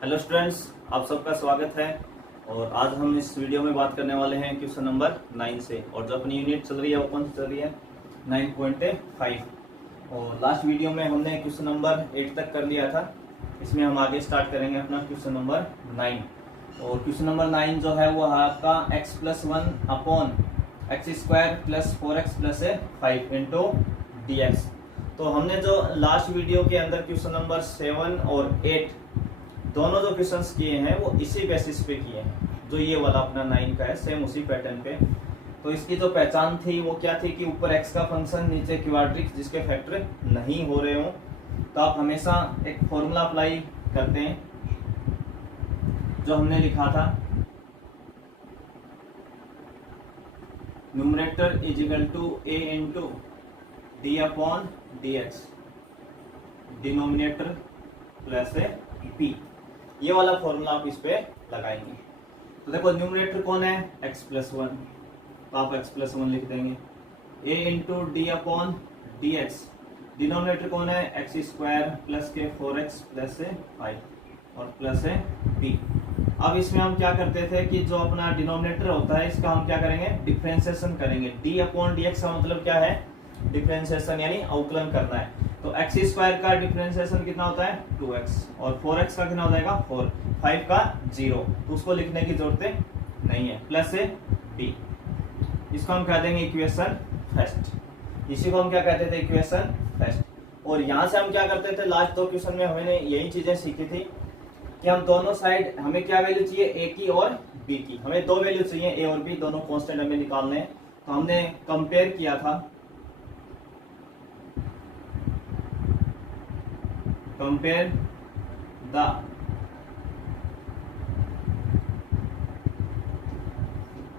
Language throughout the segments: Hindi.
हेलो स्टूडेंट्स, आप सबका स्वागत है। और आज हम इस वीडियो में बात करने वाले हैं क्वेश्चन नंबर 9 से। और जो अपनी यूनिट चल रही है वो कौन सी चल रही है? 9.5। और लास्ट वीडियो में हमने क्वेश्चन नंबर 8 तक कर लिया था। इसमें हम आगे स्टार्ट करेंगे अपना क्वेश्चन नंबर 9। और क्वेश्चन नंबर 9 जो है वो है आपका x+1 upon x² plus 4x plus 5 into dx। तो हमने जो लास्ट वीडियो के अंदर क्वेश्चन नंबर 7 और 8 दोनों जो क्वेश्चंस किए हैं वो इसी बेसिस पे किए हैं। जो ये वाला अपना 9 का है सेम उसी पैटर्न पे। तो इसकी जो पहचान थी वो क्या थी कि ऊपर x का फंक्शन, नीचे क्वाड्रिक जिसके फैक्टर नहीं हो रहे हो। तो आप हमेशा एक फॉर्मूला अप्लाई करते हैं जो हमने लिखा था, numerator is equal to a into D upon dx, denominator plus p। ये वाला फॉर्मूला आप इस पे लगाएंगे। तो देखो न्यूमरेटर कौन है? x+1, तो आप x+1 लिख देंगे। a into D upon dx, denominator कौन है? x² प्लस के 4x प्लस 5 और प्लस p। अब इसमें हम क्या करते थे कि जो अपना डिनोमिनेटर होता है इसका हम क्या करेंगे? डिफरेंशिएशन करेंगे। d अपॉन dx का मतलब क्या है? डिफरेंशिएशन यानी अवकलन करना है। तो x² का डिफरेंशिएशन कितना होता है? 2x, और 4x का कितना हो जाएगा? 4, 5 का 0, तो उसको लिखने की जरूरत नहीं है। प्लस b, इसको हम कह देंगे इक्वेशन फर्स्ट। इसी को हम क्या कहते थे? Equation first. और यहाँ से हम क्या करते थे? लास्ट दो क्वेश्चन में हमने यही चीजें सीखी थी कि हम दोनों साइड हमें क्या वैल्यू चाहिए? a की और b की। हमें दो वैल्यू चाहिए, a और b, दोनों कांस्टेंट हमें निकालने हैं। तो हमने कंपेयर किया था,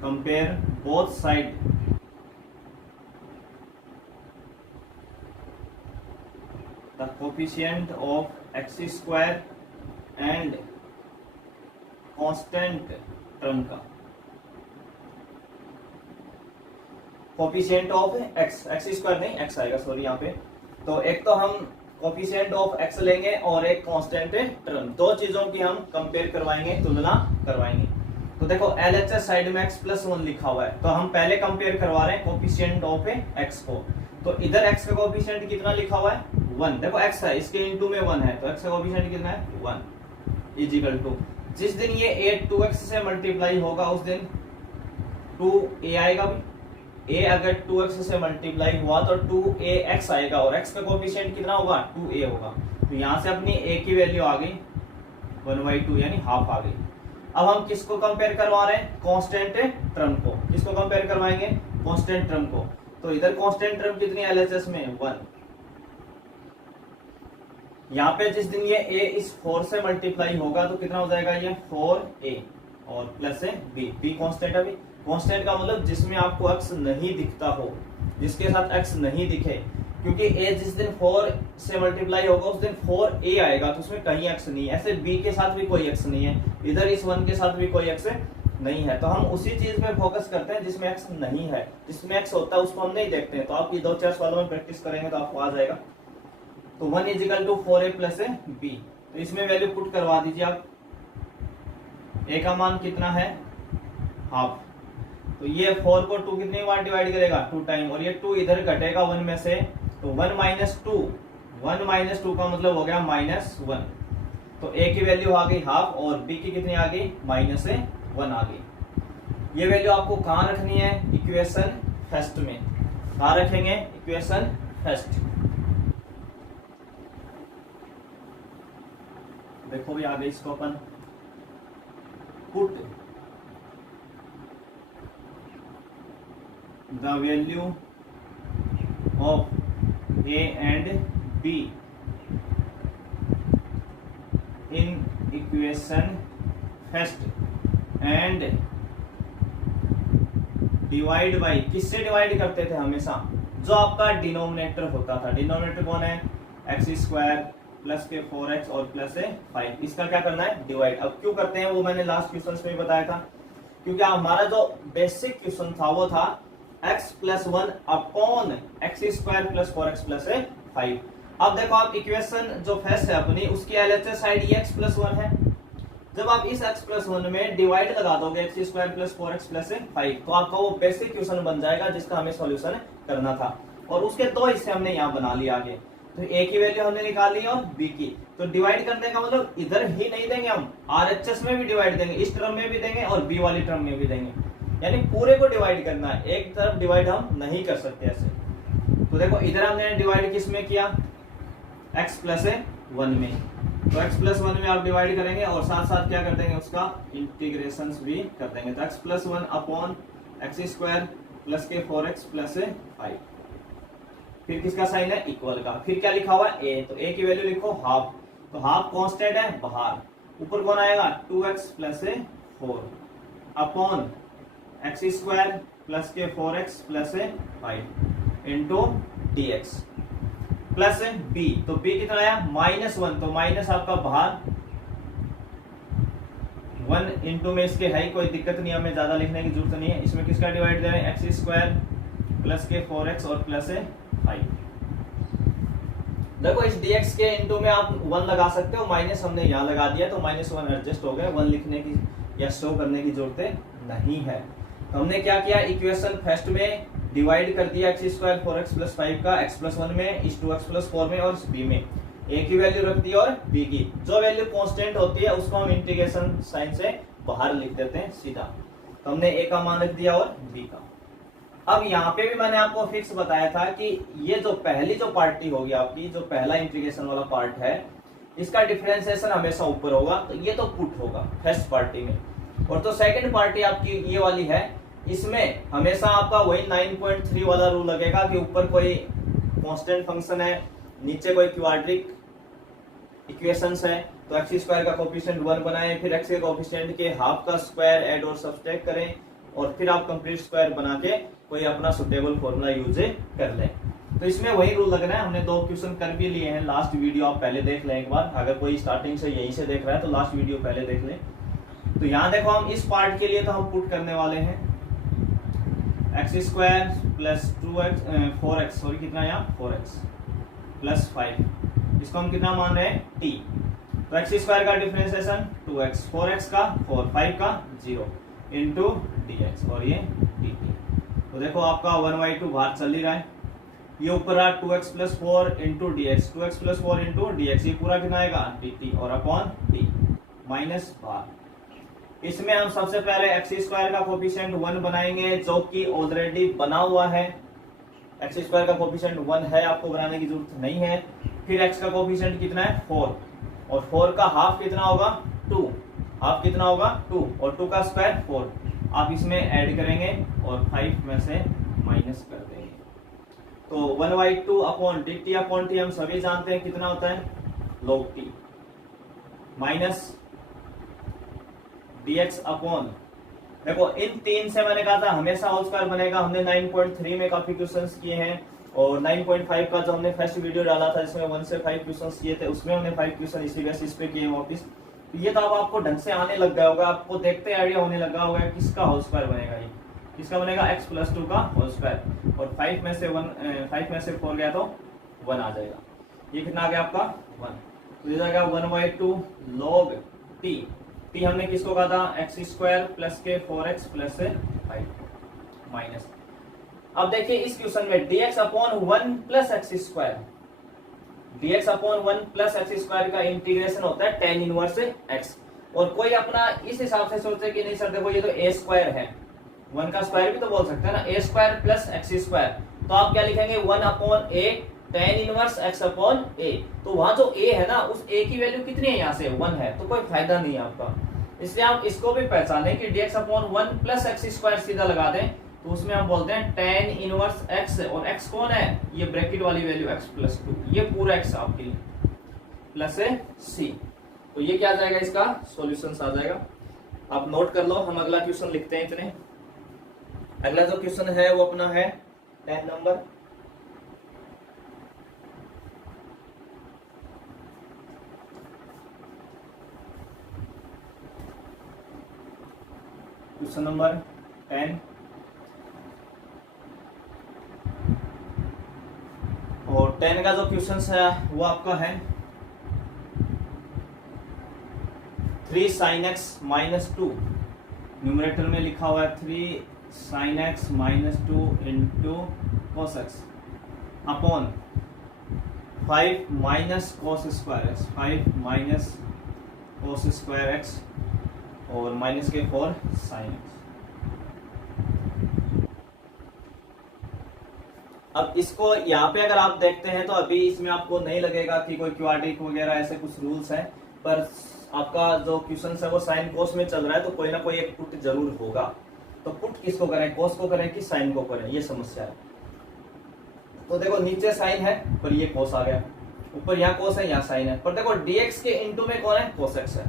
compare both side the coefficient of x² and constant term का कोफिशिएंट ऑफ x² नहीं x आएगा, सॉरी यहाँ पे। तो एक तो हम कोफिशिएंट ऑफ x लेंगे और एक कांस्टेंट टर्म, दो चीजों की हम कंपेयर करवाएंगे, तुलना करवाएंगे। तो देखो LHS साइड में x+1 लिखा हुआ है, तो हम पहले कंपेयर करवा रहे हैं कोफिशिएंट ऑफ x को। तो इधर x का कोफिशिएंट कितना लिखा हुआ है? 1। देखो x है, इसके इनटू में 1 है, तो x का कोफिशिएंट कितना है? 1 इज इक्वल टू, जिस दिन ये a 2x से मल्टीप्लाई होगा उस दिन 2a आएगा भी। a अगर 2x से मल्टीप्लाई हुआ तो 2ax आएगा, और x का कोफिशिएंट कितना होगा? 2a होगा। तो यहां से अपनी a की वैल्यू आ गई 1/2 यानी हाफ आ गई। अब हम किसको कंपेयर करवा रहे हैं? कांस्टेंट टर्म को। किसको कंपेयर करवाएंगे? कांस्टेंट टर्म को। तो इधर कांस्टेंट टर्म कितनी है LHS में? 1। यहाँ पे जिस दिन ये a इस 4 से मल्टीप्लाई होगा तो कितना हो जाएगा? ये 4a और प्लस b कांस्टेंट है। कांस्टेंट का मतलब जिसमें आपको x नहीं दिखता हो, जिसके साथ x नहीं दिखे, क्योंकि a जिस दिन 4 से मल्टीप्लाई होगा उस दिन 4a आएगा, तो उसमें कहीं x नहीं है। ऐसे b के साथ भी कोई x नहीं है, इधर इस 1 के साथ भी कोई x नहीं है। तो हम उसी चीज पे फोकस करते हैं जिसमें x नहीं है। जिसमें x होता है उसको हम नहीं देखते हैं। तो आप ये 2-4 सवालों में प्रैक्टिस करेंगे तो आपको आ जाएगा। तो 1 is equal to 4a plus b, तो इसमें वैल्यू पुट करवा दीजिए आप। a का मान कितना है? हाफ। तो ये 4 को 2 कितनी बार डिवाइड करेगा? 2 टाइम, और ये 2 इधर घटेगा 1 में से, तो 1 माइनस 2 का मतलब हो गया -1। तो a की वैल्यू आ गई हाफ और b की कितनी आ गई? -1 आ गई। ये वैल्यू आपको कहाँ रखनी है? इक्वेशन फर्स्ट में। कहाँ रखेंगे? Equation first. देखो भी आ गई, इसको अपन put the value of a and b in equation first and divide by, किससे डिवाइड करते थे हमेशा? जो आपका डिनोमिनेटर होता था। डिनोमिनेटर कौन है? x² प्लस के 4x और प्लस 5। इसका क्या करना है? डिवाइड। अब क्यों करते हैं वो मैंने लास्ट क्वेश्चन में बताया था, क्योंकि हमारा जो बेसिक क्वेश्चन था वो था x+1 upon x² plus 4x plus 5। अब देखो आप इक्वेशन जो फर्स्ट है अपनी, उसकी LHS साइड ये x+1 है, जब आप इस x प्लस 1 में डिवाइड लगा दोगे x square plus 4x plus 5, तो आपका वो बेसिक क्वेश्चन बन जाएगा जिसका हमें सॉल्यूशन करना था। और उसके दो हिस्से हमने यहाँ बना लिया आगे, तो a की वैल्यू हमने निकाल ली और b की। तो डिवाइड करने का मतलब इधर ही नहीं देंगे हम, RHS में भी डिवाइड देंगे, इस टर्म में भी देंगे और b वाली टर्म में भी देंगे, यानी पूरे को डिवाइड करना है, एक तरफ डिवाइड हम नहीं कर सकते ऐसे। तो देखो इधर हमने डिवाइड किस में किया, x प्लस 1 में, तो x प्लस 1 में आप डिवाइड करेंगे और साथ साथ क्या कर देंगे, उसका इंटीग्रेशन भी कर देंगे। तो x plus 1 upon x square plus के 4x प्लस 5, फिर किसका साइन है, इक्वल का, फिर क्या लिखा हुआ है a, तो a की वैल्यू लिखो हाफ, तो हाफ कांस्टेंट है बाहर, ऊपर कौन आएगा 2x plus 4 upon x square plus के 4x plus 5 into dx plus b, तो b कितना आया -1, तो माइनस आपका बाहर 1 इंटू में इसके है, कोई दिक्कत नहीं, हमें ज्यादा लिखने की जरूरत नहीं है। इसमें किसका डिवाइड दे रहे हैं, एक्स स्क्वायर प्लस के 4x और प्लस 5। देखो इस dx के इंटू में आप 1 लगा सकते हो, माइनस हमने यहाँ लगा दिया तो -1 एडजस्ट हो गया, 1 लिखने की या शो करने की जरूरत नहीं है। तो हमने क्या किया, इक्वेशन फर्स्ट में डिवाइड कर दिया एक्स स्क्वायर 4x प्लस 5 का x प्लस 1 में, इस 2x प्लस 4 में और b में, a की वैल्यू रख दी और b की, जो वैल्यू कांस्टेंट होती है उसको हम इंटीग्रेशन साइन से बाहर लिख देते हैं सीधा। तो हमने a का मान रख दिया और b का। अब यहाँ पे भी मैंने आपको फिक्स बताया था कि ये जो पहली जो पार्टी होगी आपकी, जो पहला इंटीग्रेशन वाला पार्ट है, इसका डिफरेंशिएशन हमेशा ऊपर होगा, तो ये तो पुट होगा फर्स्ट पार्टी में। और तो सेकंड पार्टी आपकी ये वाली है, इसमें हमेशा आपका वही 9.3 वाला रूल लगेगा कि ऊपर कोई कांस्टेंट फंक्शन है, नीचे कोई क्वाड्रिक इक्वेशंस है, तो एक्स स्क्वायर का कोफिशिएंट 1 बनाएं, फिर एक्स के कोफिशिएंट के हाफ का स्क्वायर ऐड और सब्सट्रैक्ट करें और फिर आप कंप्लीट स्क्वायर बना के कोई अपना सुटेबल फॉर्मूला यूज कर लें। तो इसमें वही रूल लगना है। हमने 2 क्वेश्चन कर भी लिए हैं, लास्ट वीडियो आप पहले देख लें एक बार, अगर कोई स्टार्टिंग से यहीं से देख रहा है तो लास्ट वीडियो पहले देख लें। तो यहाँ देखो हम इस पार्ट के लिए तो हम पुट करने वाले हैं x square plus 4x, sorry कितना यहाँ 4x प्लस 5, इसको हम कितना मान रहे हैं t, तो एक्स स्क्वायर का डिफरेंशिएशन 2x, 4x का 4, 5 का 0 इंटू dx और ये dt। तो देखो आपका 1/2 बाहर चल ही रहा है, ये ऊपर रहा 2x plus 4 into dx, 2x plus 4 into dx, ये पूरा कितना आएगा dt और अपॉन t माइनस बाहर। इसमें हम सबसे पहले एक्स स्क्वायर का कोफिशिएंट 1 बनाएंगे जो कि ऑलरेडी बना हुआ है, एक्स स्क्वायर का कोफिशिएंट 1 है, आपको बनाने की जरूरत नहीं है। फिर एक्स का कोफिशिएंट कितना है 4 और 4 का हाफ कितना होगा 2, हाफ कितना होगा 2 और 2 का स्क्वायर 4, आप इसमें ऐड करेंगे और 5 में से माइनस कर देंगे। तो 1/2 अपॉन dt अपॉन t हम सभी जानते हैं कितना होता है log t, minus dx upon, देखो इन 3 से मैंने कहा था हमेशा होल स्क्वायर बनेगा, हमने 9.3 में काफी क्वेश्चंस किए हैं और 9.5 का जो हमने फर्स्ट वीडियो डाला था जिसमें 1 से 5 क्वेश्चंस किए थे, उसमें हमने 5 क्वेश्चन इसी बेसिस पे किए वापस। तो ये तो अब आपको ढंग से आने लग गया होगा, आपको देखते आइडिया होने लगा होगा किसका होल स्क्वायर बनेगा, ये किसका बनेगा x प्लस 2 का होल स्क्वायर, और 5 में से 4 गया तो 1 आ जाएगा, ये कितना आ गया आपका 1, तो ये जाएगा 1/2 log t, t हमने किसको कहा था एक्स स्क्वायर प्लस के 4x प्लस 5 माइनस। अब देखिए इस क्वेश्चन में dx upon 1 plus x square, dx upon 1 plus x square का इंटीग्रेशन होता है tan इनवर्स x, और कोई अपना इस हिसाब से सोचे कि नहीं सर देखो ये तो a स्क्वायर है, 1 का स्क्वायर भी तो बोल सकते हैं ना, a square plus x square, तो आप क्या लिखेंगे 1 upon a tan inverse x upon a, तो वहां जो a है ना उस a की वैल्यू कितनी है, यहाँ से 1 है, तो कोई फायदा नहीं है आपका, इसलिए आप इसको भी पहचानें कि dx upon 1 plus x square सीधा लगा दें, तो उसमें हम बोलते हैं tan इनवर्स x, और x कौन है, ये ब्रैकेट वाली वैल्यू x प्लस 2, ये पूरा x आपके लिए प्लस c, तो ये क्या आ जाएगा, इसका सॉल्यूशन आ जाएगा। आप नोट कर लो, हम अगला क्वेश्चन लिखते हैं इतने। अगला जो क्वेश्चन है वो अपना है 10 नंबर, क्वेश्चन नंबर 10, और 10 का जो क्वेश्चन है वो आपका है 3 sin x माइनस 2, न्यूमरेटर में लिखा हुआ है 3 sin x minus 2 into cos x upon 5 minus cos square x, 5 minus cos square x और माइनस के 4 sin x। अब इसको यहाँ पे अगर आप देखते हैं तो अभी इसमें आपको नहीं लगेगा कि कोई क्वाड्रिक वगैरह ऐसे कुछ रूल्स हैं, पर आपका जो क्वेश्चन है वो साइन कोस में चल रहा है तो कोई ना कोई एक पुट जरूर होगा। तो पुट किसको करें, कोस को करें कि साइन को करें, ये समस्या है। तो देखो नीचे साइन है पर ये कोस आ गया, ऊपर यहाँ कोस है यहाँ साइन है, पर देखो dx के इंटू में कौन है, कोस x है।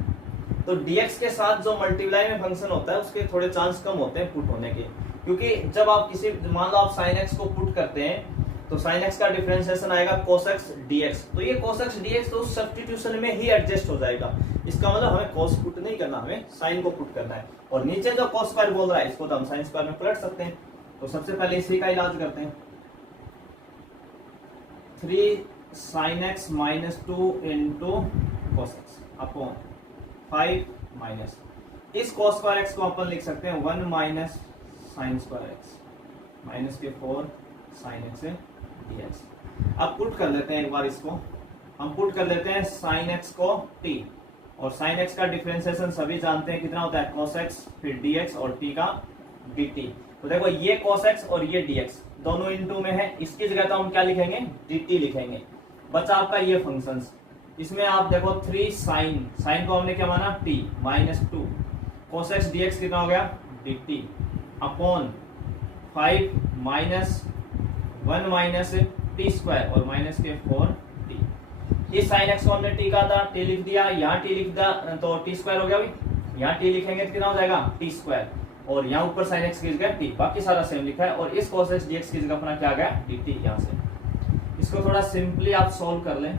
तो dx के साथ जो मल्टीप्लाई में फंक्शन होता है उसके थोड़े चांस कम होते हैं पुट होने के, क्योंकि जब आप किसी, मान लो आप sin x को पुट करते हैं तो sin x का डिफरेंशिएशन आएगा cos x dx, तो ये cos x dx तो उस सब्स्टिट्यूशन में ही एडजस्ट हो जाएगा। इसका मतलब हमें cos पुट नहीं करना, हमें sin को पुट करना है। और नीचे जो cos स्क्वायर बोल रहा है इसको तो हम sin स्क्वायर में पलट सकते हैं। तो सबसे पहले इसी का इलाज करते हैं। 3 sin x minus 2 into cos x upon 5 minus, इस cos स्क्वायर x को अपन लिख सकते हैं 1 minus sin square x minus के 4 sin x dx। अब पुट कर लेते हैं एक बार इसको, हम पुट कर लेते हैं sin x को t, और sin x का डिफरेंशिएशन सभी जानते हैं कितना होता है, cos x फिर dx और t का dt। तो देखो ये cos x और ये dx दोनों इनटू में है, इसकी जगह तो हम क्या लिखेंगे, dt लिखेंगे। बचा आपका ये फंक्शंस, इसमें आप देखो 3 sin को हमने क्या माना t minus 2 cos x dx कितना हो गया dt upon 5 minus 1 minus T square और माइनस के 4t। इस साइन एक्स को हमने टी का था, टी लिख दिया, यहाँ टी लिख दिया तो टी स्क्वायर हो गया भाई, यहाँ टी लिखेंगे तो कितना हो जाएगा टी स्क्वायर, और यहाँ ऊपर साइन एक्स की जगह टी, बाकी सारा सेम लिखा है। और इस cos x dx की जगह अपना क्या आ गया dt। यहाँ से इसको थोड़ा सिंपली आप सोल्व कर लें।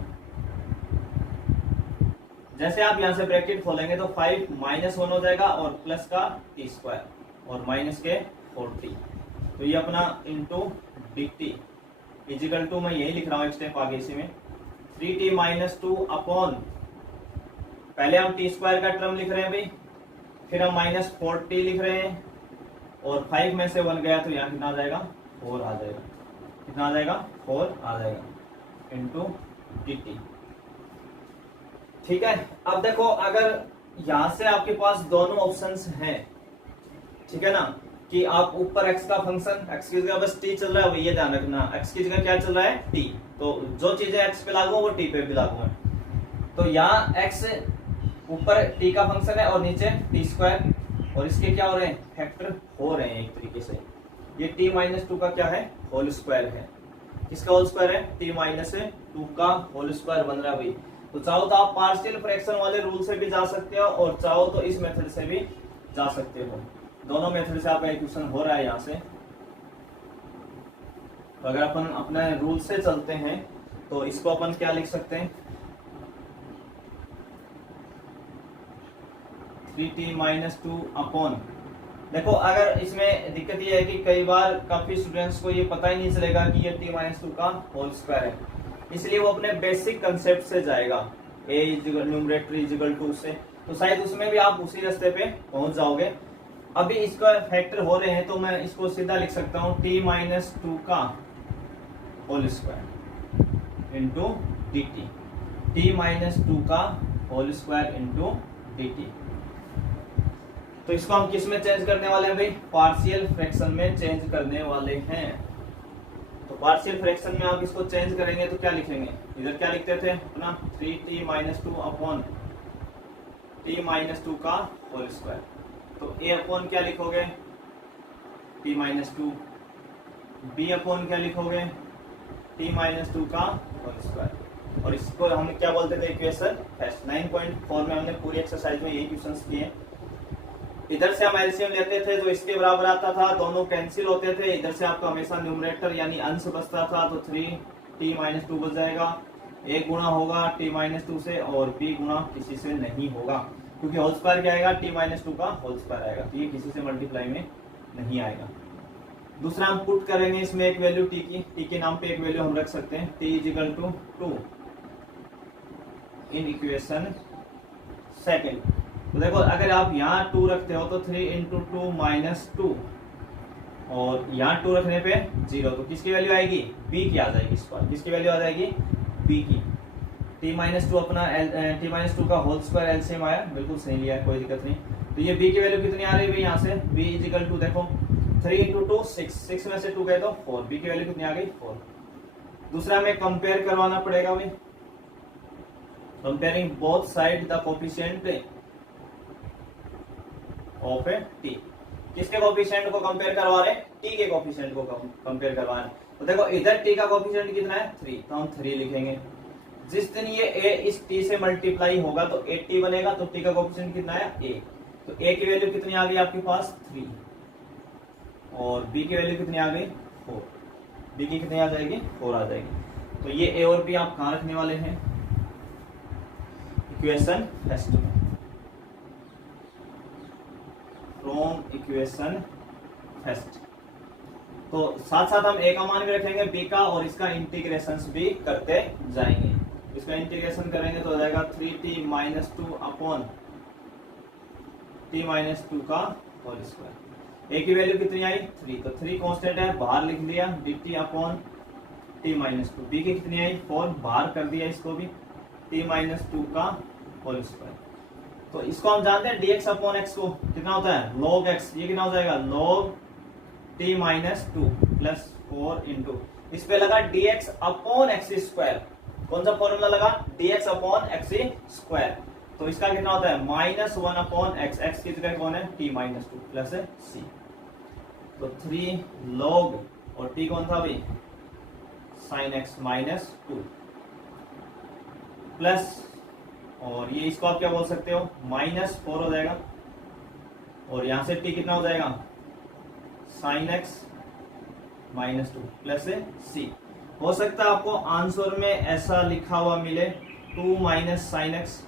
जैसे आप यहाँ से ब्रैकेट खोलेंगे तो 5 माइनस 1 हो जाएगा और प्लस का टी स्क्वायर और माइनस के 4t, तो ये अपना इंटू dt इजिकल टू, मैं यही लिख रहा हूँ एक स्टेप आगे इसी में 3t माइनस 2 अपॉन, पहले हम टी स्क्वायर का टर्म लिख रहे हैं भाई, फिर हम माइनस 4t लिख रहे हैं, और 5 में से 1 गया तो यहाँ कितना आ जाएगा 4 आ जाएगा, कितना आ जाएगा 4 आ जाएगा इंटू dt। ठीक है। अब देखो अगर यहां से आपके पास दोनों ऑप्शंस हैं, ठीक है ना, कि आप ऊपर x का फंक्शन, x की जगह बस t चल रहा है, वो ये ध्यान रखना, x की जगह क्या चल रहा है t, तो जो चीजें x पे लागू वो t पे भी लागू है। तो यहाँ x ऊपर t का फंक्शन है और नीचे t स्क्वायर, और इसके क्या हो रहे हैं फैक्टर हो रहे हैं एक तरीके से। ये t माइनस 2 का क्या है होल स्क्वायर है, किसका होल स्क्वायर है t माइनस 2 का होल स्क्वायर बन रहा है भाई। तो चाहो तो आप पार्शियल फ्रैक्शन वाले रूल से भी जा सकते हो, और चाहो तो इस मेथड से भी जा सकते हो, दोनों मेथड से आपका इक्वेशन हो रहा है यहाँ से। तो अगर अपन अपने रूल से चलते हैं तो इसको अपन क्या लिख सकते हैं 3t माइनस 2 अपॉन, देखो अगर इसमें दिक्कत ये है कि कई बार काफी स्टूडेंट्स को ये पता ही नहीं चलेगा कि ये t माइनस 2 का होल स्क्वायर है, इसलिए वो अपने बेसिक कंसेप्ट से जाएगा a is equal numerator is equal to से, तो शायद उसमें भी आप उसी रास्ते पे पहुंच जाओगे। अभी इसका फैक्टर हो रहे हैं तो मैं इसको सीधा लिख सकता हूँ t माइनस 2 का whole square into dt, t minus 2 का होल स्क्वायर इंटू dt। तो इसको हम किस में चेंज करने वाले हैं भाई, पार्शियल फ्रैक्शन में चेंज करने वाले हैं। तो पार्शियल फ्रैक्शन में आप इसको चेंज करेंगे तो क्या लिखेंगे, इधर क्या लिखते थे अपना 3t minus 2 upon t minus 2 का होल स्क्वायर, तो a अपॉन क्या लिखोगे t माइनस 2, b अपॉन क्या लिखोगे t माइनस 2 का होल स्क्वायर, और इसको हम क्या बोलते थे इक्वेशन फर्स्ट। 9.4 में हमने पूरी एक्सरसाइज में यही क्वेश्चंस किए। इधर से हम एलसीएम लेते थे जो इसके बराबर आता था, दोनों कैंसिल होते थे, इधर से आपका हमेशा न्यूमरेटर यानी अंश बचता था, तो 3t माइनस 2 बच जाएगा, a गुणा होगा t माइनस 2 से और b गुणा किसी से नहीं होगा, क्योंकि होल स्क्वायर क्या आएगा t माइनस 2 का होल स्क्वायर आएगा, तो ये किसी से मल्टीप्लाई में नहीं आएगा। दूसरा हम पुट करेंगे इसमें एक वैल्यू t के नाम पे एक वैल्यू हम रख सकते हैं t is equal to 2 in equation second, तो देखो अगर आप यहाँ 2 रखते हो तो 3 इंटू 2 माइनस 2, और यहाँ 2 रखने पे 0, तो किसकी वैल्यू आएगी, b की आ जाएगी। इस बार किसकी वैल्यू आ जाएगी, b की। t माइनस टू अपना t माइनस टू का होल स्क्वायर एलसीएम आया, बिल्कुल सही लिया, कोई दिक्कत नहीं। तो ये b की वैल्यू कितनी आ रही है यहाँ से, b इजिकल टू देखो 3 इंटू 2 6, 6 में से 2 गए तो 4, b की वैल्यू कितनी आ गई 4। दूसरा हमें कंपेयर करवाना पड़ेगा भाई, comparing both side the coefficient of A t। किसके कोफिशिएंट को कंपेयर करवा रहे हैं, t के कोफिशिएंट को कंपेयर करवा रहे हैं। तो देखो इधर t का कोफिशिएंट कितना है 3, तो हम 3 लिखेंगे। जिस दिन ये a इस t से मल्टीप्लाई होगा तो 8t बनेगा, तो t का कोफिशिएंट कितना है a, तो a की वैल्यू कितनी आ गई आपके पास 3, और b की वैल्यू कितनी आ गई 4, b की कितनी आ जाएगी 4 आ जाएगी। तो ये a और b आप कहाँ रखने वाले हैं, इक्वेशन फर्स्ट में, फ्रॉम इक्वेशन फर्स्ट। तो साथ साथ हम a का मान भी रखेंगे, b का, और इसका इंटीग्रेशन भी करते जाएंगे। इसका इंटीग्रेशन करेंगे तो हो जाएगा 3t minus 2 upon t minus 2 का होल स्क्वायर। a की वैल्यू कितनी आई 3, तो 3 कांस्टेंट है, बाहर लिख दिया dt upon t minus 2। b की कितनी आई 4, बाहर कर दिया इसको भी, t माइनस 2 का होल स्क्वायर। तो इसको हम जानते हैं dx अपॉन x को कितना होता है log x, ये कितना हो जाएगा log t minus 2 plus 4 into इस पे लगा dx अपॉन x स्क्वायर। कौन सा फॉर्मूला लगा, dx अपॉन x स्क्वायर। तो इसका कितना होता है माइनस 1 अपॉन x, x की जगह कौन है t माइनस 2 प्लस c। तो 3 log और t कौन था भाई sin x माइनस 2 प्लस, और ये इसको आप क्या बोल सकते हो माइनस 4 हो जाएगा, और यहां से t कितना हो जाएगा sin x minus 2 plus c। हो सकता है आपको आंसर में ऐसा लिखा हुआ मिले 2 माइनस साइन एक्स,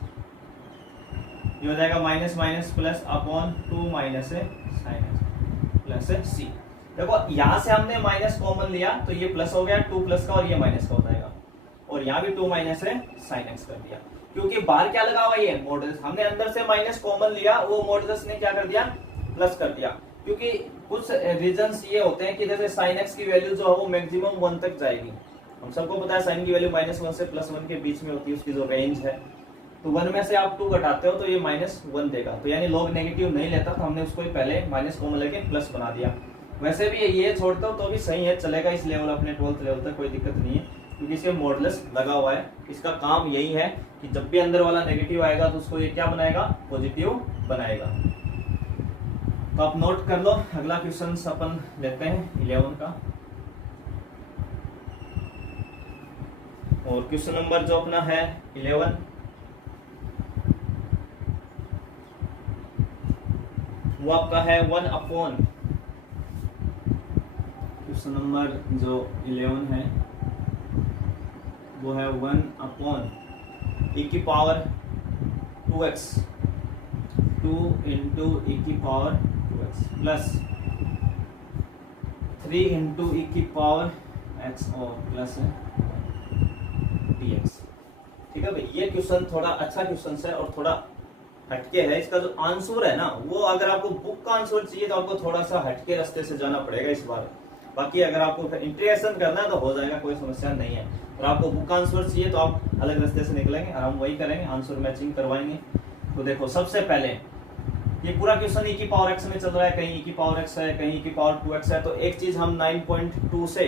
ये हो जाएगा minus minus plus upon 2 minus sine x plus c। देखो यहां से हमने माइनस कॉमन लिया तो ये प्लस हो गया 2 प्लस का, और ये माइनस का हो जाएगा, और यहाँ भी 2 माइनस साइन एक्स कर दिया, क्योंकि बाहर क्या लगा हुआ है मॉडुलस, हमने अंदर से माइनस कॉमन लिया, वो मॉडुलस ने क्या कर दिया प्लस कर दिया। क्योंकि कुछ रीजंस ये होते हैं कि जैसे साइन एक्स की वैल्यू जो है वो मैक्सिमम 1 तक जाएगी। हम सबको पता है साइन की वैल्यू -1 से +1 के बीच में होती है, उसकी जो रेंज है। तो 1 में से आप 2 घटाते हो तो ये -1 देगा, तो यानी लॉग नेगेटिव नहीं लेता, तो हमने उसको पहले माइनस कॉमन लेके प्लस बना दिया। वैसे भी ये छोड़ते हो तो भी सही है, चलेगा इस लेवल अपने 12th लेवल तक, कोई दिक्कत नहीं है, क्योंकि इसके मॉडुलस लगा हुआ है। इसका काम यही है कि जब भी अंदर वाला नेगेटिव आएगा तो उसको ये क्या बनाएगा पॉजिटिव बनाएगा। तो आप नोट कर लो, अगला क्वेश्चन अपन लेते हैं 11 का, और क्वेश्चन नंबर जो अपना है 11 वो आपका है 1 अपॉन, क्वेश्चन नंबर जो 11 है वो है 1 अपॉन e की पावर 2x, 2 इंटू e की power 2x plus 3 into e की पावर x और प्लस dx। ठीक है भाई, ये क्वेश्चन थोड़ा अच्छा क्वेश्चन है और थोड़ा हटके है। इसका जो आंसर है ना, वो अगर आपको बुक का आंसर चाहिए तो आपको थोड़ा सा हटके रास्ते से जाना पड़ेगा इस बार। बाकी अगर आपको इंटीग्रेशन करना है तो हो जाएगा, कोई समस्या नहीं है। और आपको बुक आंसर चाहिए तो आप अलग रास्ते से निकलेंगे और हम वही करेंगे, आंसर मैचिंग करवाएंगे। तो देखो सबसे पहले ये पूरा क्वेश्चन e की पावर x में चल रहा है, कहीं e की पावर x है, कहीं e की पावर 2x है। तो एक चीज हम 9.2 से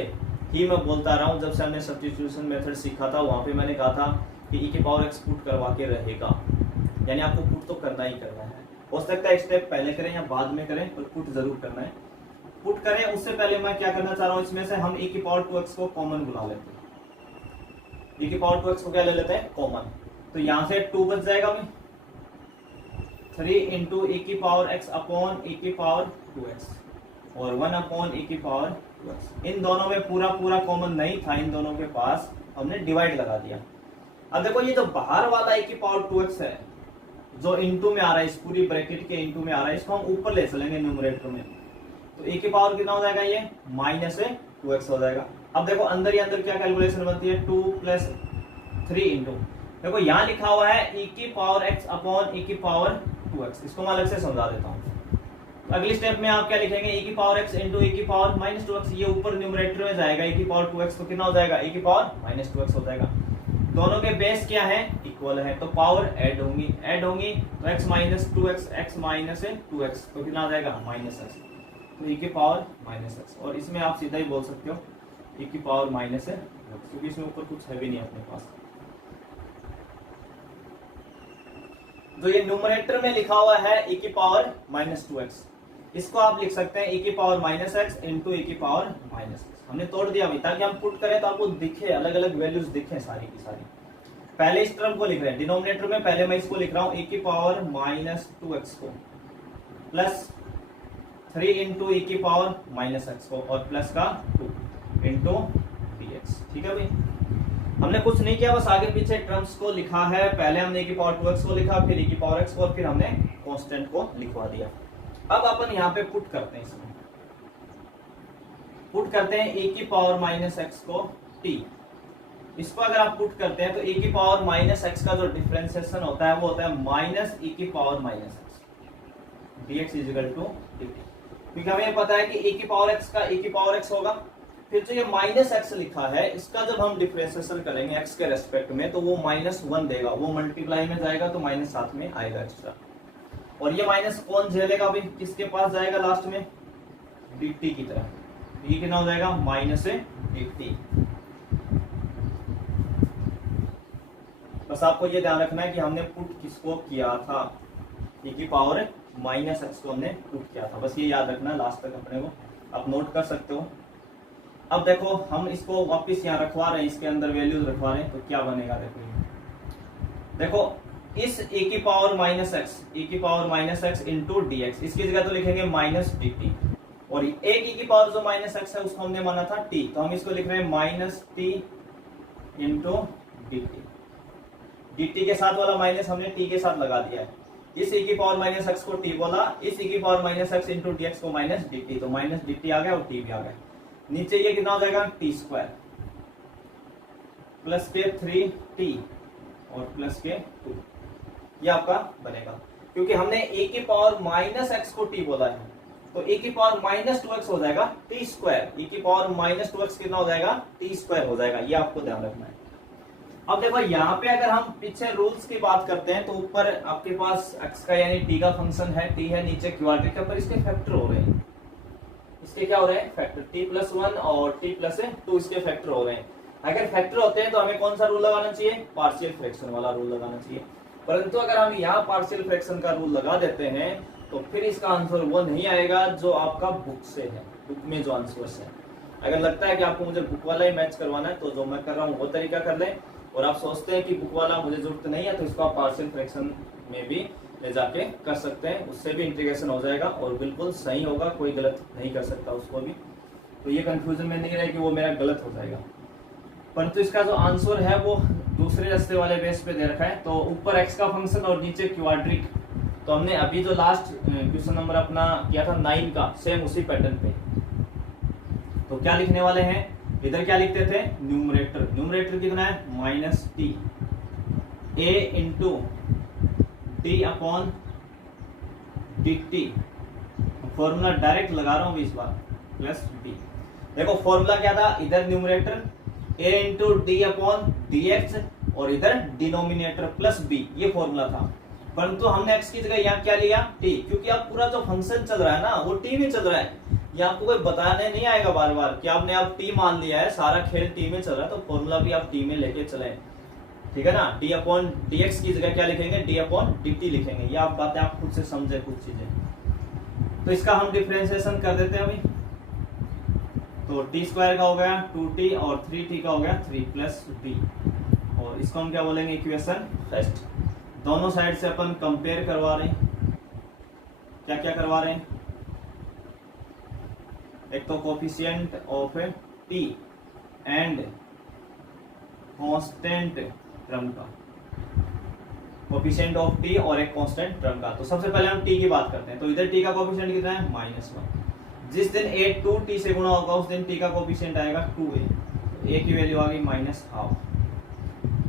ही मैं बोलता रहा हूँ, जब से हमने सब्स्टिट्यूशन मेथड सीखा था वहां पे मैंने कहा था कि e की पावर x पुट करवा के रहेगा, यानी आपको पुट तो करना ही करना है। हो सकता है स्टेप पहले करें या बाद में करें, पर पुट जरूर करना है। पुट करें उससे पहले मैं क्या करना चाह रहा हूँ, इसमें से हम e की पावर 2x को कॉमन बुला लेते हैं। e की पावर 2x को क्या ले लेते हैं कॉमन, तो यहां से 2 बच जाएगा भाई, 3 इंटू e की पावर x अपॉन e की पावर 2x और 1 अपॉन e की पावर 2x। इन दोनों में पूरा पूरा कॉमन नहीं था, इन दोनों के पास हमने डिवाइड लगा दिया। अब देखो ये जो बाहर वाला e की पावर 2x है जो इनटू में आ रहा है, इस पूरी ब्रैकेट के इनटू में आ रहा है, इसको हम ऊपर ले चलेंगे न्यूमरेटर में, तो e की पावर कितना हो जाएगा, ये -2x हो जाएगा। अब देखो अंदर ही अंदर क्या कैलकुलेशन बनती है, 2 प्लस 3 इंटू, देखो यहाँ लिखा हुआ है e की पावर x अपॉन e की पावर 2x। इसको मैं अलग से समझा देता हूँ। अगली स्टेप में आप क्या लिखेंगे, e की पावर x इंटू e की पावर माइनस 2x। ये ऊपर न्यूमरेटर में जाएगा, e की पावर 2x तो कितना हो जाएगा, e की पावर माइनस 2x हो जाएगा। दोनों के बेस क्या है, इक्वल है, तो पावर ऐड होंगी तो x minus 2x, x minus 2x तो कितना आ जाएगा माइनस x, तो e की पावर माइनस x। और इसमें आप सीधा ही बोल सकते हो e की पावर माइनस है, क्योंकि इसमें ऊपर कुछ है भी नहीं अपने पास। जो ये न्यूमरेटर में लिखा हुआ है e की पावर माइनस 2x, इसको आप लिख सकते हैं e की power minus x into e की पावर माइनस x। हमने तोड़ दिया अभी, ताकि हम पुट करें तो आपको दिखे, अलग अलग वैल्यूज दिखे सारी की सारी। पहले इस टर्म को लिख रहे हैं डिनोमिनेटर में, पहले मैं इसको लिख रहा हूं e की पावर माइनस 2x को प्लस 3 इंटू e की पावर माइनस x को और प्लस का 2 इंटू dx। ठीक है भाई, हमने कुछ नहीं किया, बस आगे पीछे टर्म्स को लिखा है। पहले हमने e की पावर 2x को लिखा, फिर e की पावर x को, और फिर हमने कांस्टेंट को लिखवा दिया। अब अपन यहाँ पे पुट करते हैं, इसमें पुट करते हैं e की पावर माइनस x को t। इसको अगर आप पुट करते हैं तो e की पावर माइनस x का जो डिफरेंशिएशन होता है वो होता है माइनस e की power minus x dx is equal to dt। क्योंकि हमें पता है कि e की पावर x का e की पावर x होगा, फिर जो ये माइनस x लिखा है इसका जब हम डिफरेंशिएशन करेंगे x के रेस्पेक्ट में तो वो -1 देगा, वो मल्टीप्लाई में जाएगा तो माइनस साथ में आएगा एक्स्ट्रा। और ये माइनस कौन झेलेगा भाई, किसके पास जाएगा लास्ट में, dt की तरफ। ये कितना हो जाएगा माइनस dt। बस आपको ये ध्यान रखना है कि हमने पुट किसको किया था, e की पावर माइनस x को हमने पुट किया था, बस ये याद रखना लास्ट तक अपने को, आप नोट कर सकते हो। अब देखो हम इसको वापस यहाँ रखवा रहे हैं, इसके अंदर वैल्यूज रखवा रहे हैं, तो क्या बनेगा देखो इस e की पावर माइनस x, e की power minus x into dx, इसकी जगह तो लिखेंगे माइनस dt। और एक e की पावर जो माइनस x है उसको हमने माना था t, तो हम इसको लिख रहे हैं minus t into dt। dt के साथ वाला माइनस हमने t के साथ लगा दिया है। इस e की पावर माइनस x को t बोला, इस e की power minus x into dx को माइनस dt, तो माइनस dt आ गया और t भी आ गया। नीचे ये कितना हो जाएगा t स्क्वायर प्लस के 3t और प्लस के 2, ये आपका बनेगा। क्योंकि हमने e की पावर माइनस x को t बोला है, तो e की पावर माइनस 2x हो जाएगा t स्क्वायर, e की पावर माइनस 2x कितना हो जाएगा t स्क्वायर हो जाएगा, ये आपको ध्यान रखना है। अब देखो यहाँ पे अगर हम पीछे रूल्स की बात करते हैं तो ऊपर आपके पास x का यानी t का फंक्शन है, t है, नीचे क्वाड्रेटिक के ऊपर इसके फैक्टर हो रहे हैं, इसके क्या हो रहे हैं फैक्टर, t+1 और t+2 इसके फैक्टर हो रहे हैं। अगर फैक्टर होते हैं तो हमें कौन सा रूल लगाना चाहिए, पार्शियल फ्रैक्शन वाला रूल लगाना चाहिए। परंतु अगर हम यहाँ पार्शियल फ्रैक्शन का रूल लगा देते हैं तो फिर इसका आंसर वो नहीं आएगा जो आपका बुक से है, बुक में जो आंसर्स है। अगर लगता है कि आपको मुझे बुक वाला ही मैच करवाना है तो जो मैं कर रहा हूँ वो तरीका कर लें, और आप सोचते हैं कि बुक वाला मुझे जरूरत नहीं है तो इसको आप पार्शियल फ्रैक्शन में भी ले जाके कर सकते हैं, उससे भी इंटीग्रेशन हो जाएगा और बिल्कुल सही होगा, कोई गलत नहीं कर सकता उसको भी। तो ये कंफ्यूजन में नहीं रहे कि वो मेरा गलत हो जाएगा। परंतु इसका जो आंसर है वो दूसरे रास्ते वाले बेस पे दे रखा है, तो ऊपर x का फंक्शन और नीचे क्वाड्रिक। तो हमने अभी जो लास्ट क्वेश्चन नंबर अपना किया था 9 का, सेम उसी पैटर्न पे। तो क्या लिखने वाले हैं, इधर क्या लिखते थे न्यूमरेटर, न्यूमरेटर कितना है minus T a into T upon dt। Formula direct लगा रहा हूं इस बार, प्लस b। देखो फॉर्मूला क्या था, इधर numerator a into D upon dx और इधर डिनोमिनेटर प्लस b, ये फॉर्मूला था। परंतु हमने x की जगह यहाँ क्या लिया t, क्योंकि अब पूरा जो फंक्शन चल रहा है ना वो t में चल रहा है। ये आपको कोई बताने नहीं आएगा बार बार कि आपने आप t मान लिया है, सारा खेल t में चल रहा है, तो फॉर्मूला भी आप t में लेके चले, ठीक है ना। d अपॉन dx की जगह क्या लिखेंगे, d अपॉन dt लिखेंगे। ये आप बातें आप खुद से समझे कुछ चीजें। तो इसका हम डिफरेंशिएशन कर देते हैं अभी। तो t स्क्वायर का हो गया 2t और 3t का हो गया 3 प्लस b, और इसको हम क्या बोलेंगे इक्वेशन फर्स्ट। दोनों साइड से अपन कंपेयर करवा रहे हैं, क्या क्या करवा रहे हैं, एक तो coefficient of t and constant term का, कोफिशिएंट ऑफ t और एक कांस्टेंट टर्म का। तो सबसे पहले हम t की बात करते हैं। तो इधर t का कोफिशिएंट कितना है -1। जिस दिन a 2t से गुणा होगा उस दिन t का कोफिशिएंट आएगा 2a, तो a की वैल्यू आ गई -12।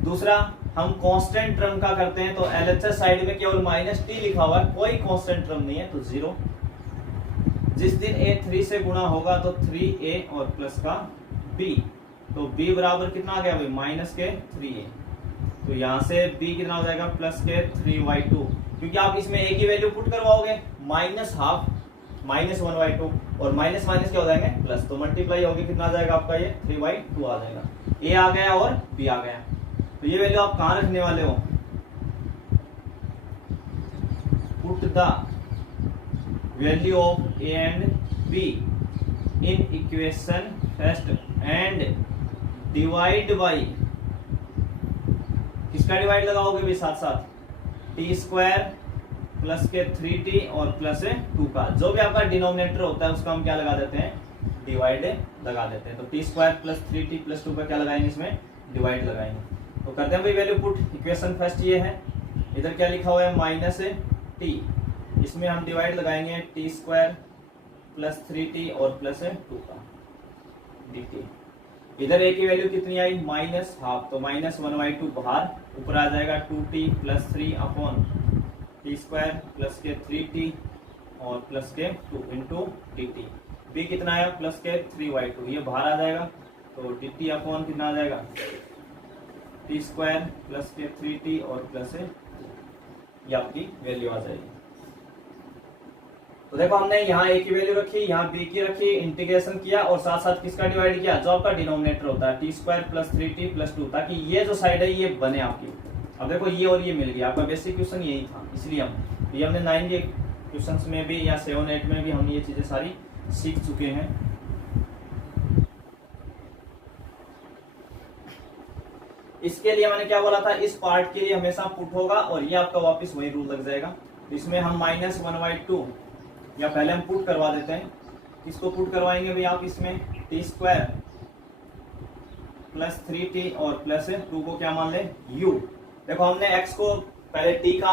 दूसरा हम कांस्टेंट टर्म का करते हैं तो एलएचएस साइड में केवल माइनस टी लिखा हुआ है, कोई कांस्टेंट टर्म नहीं है तो 0। जिस दिन a 3 से गुणा होगा तो 3a और प्लस का b, तो b बराबर कितना आ गया भाई माइनस के 3a, तो यहां से b कितना हो जाएगा प्लस के 3y2, क्योंकि आप इसमें a की वैल्यू पुट करवाओगे माइनस हाफ माइनस 1/2 और माइनस माइनस क्या हो जाएंगे प्लस, तो मल्टीप्लाई होगी कितना आ जाएगा आपका ये 3/2 आ जाएगा। a आ गया और b आ गया, तो ये वैल्यू आप कहां रखने वाले हो, put the value of a and b in equation first and divide by, किसका डिवाइड लगाओगे भी साथ साथ टी स्क्वायर प्लस के 3t और प्लस 2 का, जो भी आपका डिनोमिनेटर होता है उसका हम क्या लगा देते हैं डिवाइड लगा देते हैं, तो T square plus 3t plus 2 का क्या लगाएंगे इसमें डिवाइड लगाएंगे। तो करते हैं भाई वैल्यू पुट, इक्वेशन फर्स्ट ये है, इधर क्या लिखा हुआ है माइनस टी, इसमें हम डिवाइड लगाएंगे टी स्क्वायर प्लस 3t और प्लस 2 का dt। इधर a की वैल्यू कितनी आई माइनस हाफ, तो माइनस 1/2 बाहर, ऊपर आ जाएगा 2t plus 3 upon T square plus के 3t और प्लस के 2 इंटू dt। b कितना आया प्लस के 3y2, ये बाहर आ जाएगा तो dt अपॉन कितना आ जाएगा टी स्क्वायर प्लस के 3t और प्लस ये आपकी वैल्यू आ जाएगी। तो देखो हमने यहाँ a की वैल्यू रखी, यहाँ b की रखी, इंटीग्रेशन किया और साथ साथ किसका डिवाइड किया, जो आपका डिनोमिनेटर होता है T square plus 3t plus 2, ताकि ये जो साइड है ये बने आपकी। अब देखो ये और ये मिल गया, आपका बेसिक क्वेश्चन यही था, इसलिए ये हमने 9 के क्वेश्चंस में भी या 7-8 में भी हम ये चीजें सारी सीख चुके हैं। इसके लिए मैंने क्या बोला था, इस पार्ट के लिए हमेशा पुट होगा और ये आपका वापस वही रूल लग जाएगा। इसमें हम माइनस 1/2 या पहले हम पुट करवा देते हैं, किसको पुट करवाएंगे भाई आप इसमें टी स्क्वायर प्लस 3t और प्लस 2 को क्या मान ले u। देखो हमने x को पहले t का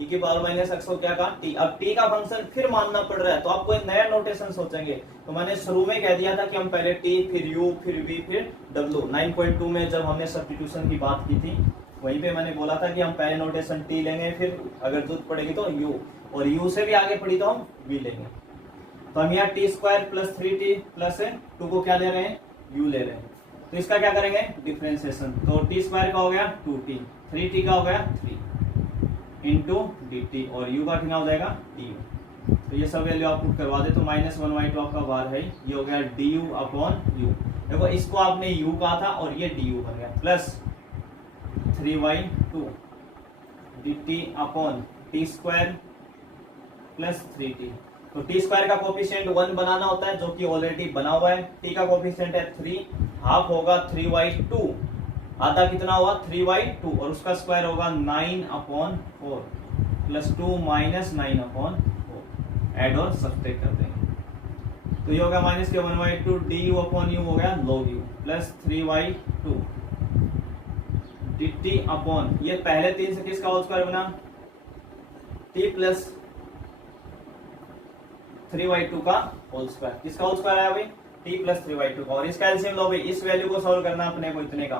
e की पावर माइनस x को क्या कहा t, अब t का फंक्शन फिर मानना पड़ रहा है तो आप कोई नया नोटेशन सोचेंगे, तो मैंने शुरू में कह दिया था कि हम पहले t फिर u फिर v फिर w। 9.2 में जब हमने सब्स्टिट्यूशन की बात की थी वहीं पे मैंने बोला था कि हम पहले नोटेशन t लेंगे, फिर अगर जरूरत पड़ेगी तो u, और u से भी आगे पड़ी तो हम v लेंगे। तो हम यहाँ T square plus 3t plus 2 को क्या ले रहे हैं u ले रहे हैं, तो इसका क्या करेंगे डिफरेंशिएशन, तो टी स्क्वायर का हो गया 2t, 3t का हो गया 3 इंटू dt और u का कितना हो जाएगा du। तो ये सब वैल्यू आप पुट करवा दे तो माइनस 1/2 आपका बाहर है, ये हो गया du अपॉन u। देखो इसको आपने u कहा था और ये du बन गया, plus 3/2 dt upon T square plus 3t। तो टी स्क्वायर का कोफिशिएंट 1 बनाना होता है जो कि ऑलरेडी बना हुआ है, टी का कोफिशिएंट है 3, हाफ होगा 3/2, आधा कितना हुआ 3/2 और उसका स्क्वायर होगा 9/4 प्लस 2 माइनस 9/4, ऐड और सब्ट्रैक्ट कर देंगे तो ये होगा माइनस के 1/2 du अपॉन u हो गया log u plus 3/2 dt upon ये पहले 3 से किसका होल स्क्वायर बना t प्लस 3/2 का होल स्क्वायर, किसका होल स्क्वायर आया भाई t प्लस 3/2 का, और इसका एलसीएम लो भाई, इस वैल्यू को सॉल्व करना अपने को इतने का,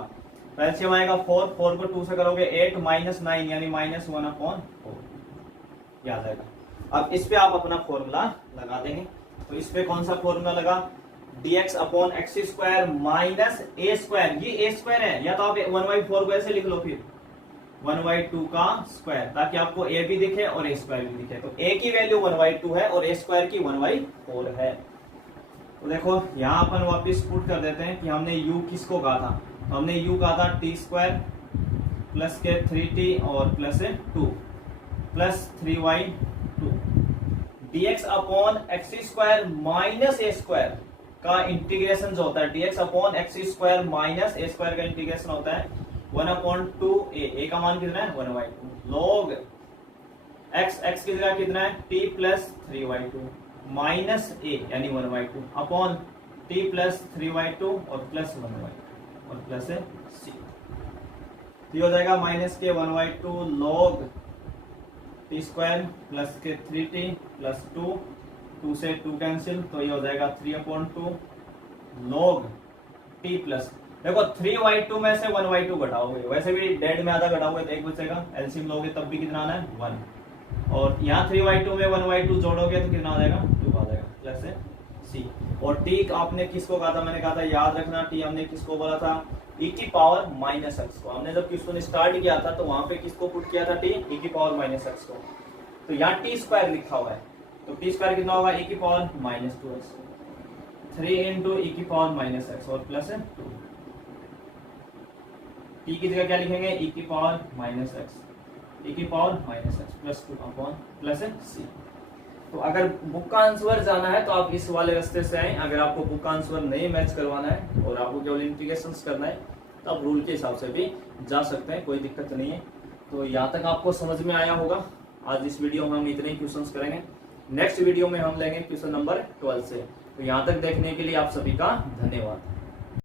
तो एलसीएम आएगा 4 को 2 से करोगे 8 माइनस 9 यानी माइनस 1/4 याद आएगा। अब इस पे आप अपना फॉर्मूला लगा देंगे, तो इस पे कौन सा फॉर्मूला लगा dx upon x square minus a square, ये a स्क्वायर है, या तो आप 1/4 को ऐसे लिख लो फिर 1/2 का स्क्वायर, ताकि आपको a भी दिखे और a स्क्वायर भी दिखे, तो a की वैल्यू 1/2 है और a स्क्वायर की 1/4 है। तो देखो यहाँ अपन वापस पुट कर देते हैं कि हमने u किसको कहा था, तो हमने u कहा था टी स्क्वायर प्लस के 3t और plus 2 plus 3/2 dx upon x square minus a square का इंटीग्रेशन जो होता है dx upon x square minus a square का इंटीग्रेशन होता है 1/2 a का मान कितना है 1/2 log x की जगह कितना है t प्लस 3/2 माइनस a यानी 1/2 अपॉन t प्लस 3/2 और प्लस 1/2 और प्लस c, तो ये हो जाएगा माइनस के 1/2 log t स्क्वायर प्लस के 3t प्लस 2 से 2 कैंसिल, तो ये हो जाएगा 3/2 log t प्लस देखो 3y2 में से 1y2 घटाओगे, वैसे भी डेड में आधा घटाओगे तो एक बचेगा, एलसीएम लोगे तब भी कितना आना है 1, और यहाँ 3y2 में 1y2 जोड़ोगे तो कितना आ जाएगा 2 आ जाएगा, प्लस है सी। और टी आपने किसको कहा था, मैंने कहा था याद रखना, टी हमने किसको बोला था, e की पावर माइनस एक्स को। हमने जब क्वेश्चन स्टार्ट किया था तो वहां पे किसको पुट किया था, टी e की पावर माइनस एक्स को। तो यहाँ टी स्क्वायर लिखा हुआ है, तो टी स्क्वायर कितना होगा, e की power minus 2x, 3 into e की पावर माइनस एक्स और प्लस है 2। टी की जगह क्या लिखेंगे, e की पावर माइनस एक्स, e की power minus x plus 2 upon plus है सी। तो अगर बुक का आंसर जाना है तो आप इस वाले रास्ते से आए, अगर आपको बुक का आंसर नहीं मैच करवाना है और आपको केवल इंटीग्रेशंस करना है तो आप रूल के हिसाब से भी जा सकते हैं, कोई दिक्कत नहीं है। तो यहाँ तक आपको समझ में आया होगा। आज इस वीडियो में हम इतने ही क्वेश्चंस करेंगे, नेक्स्ट वीडियो में हम लेंगे क्वेश्चन नंबर 12 से। तो यहाँ तक देखने के लिए आप सभी का धन्यवाद।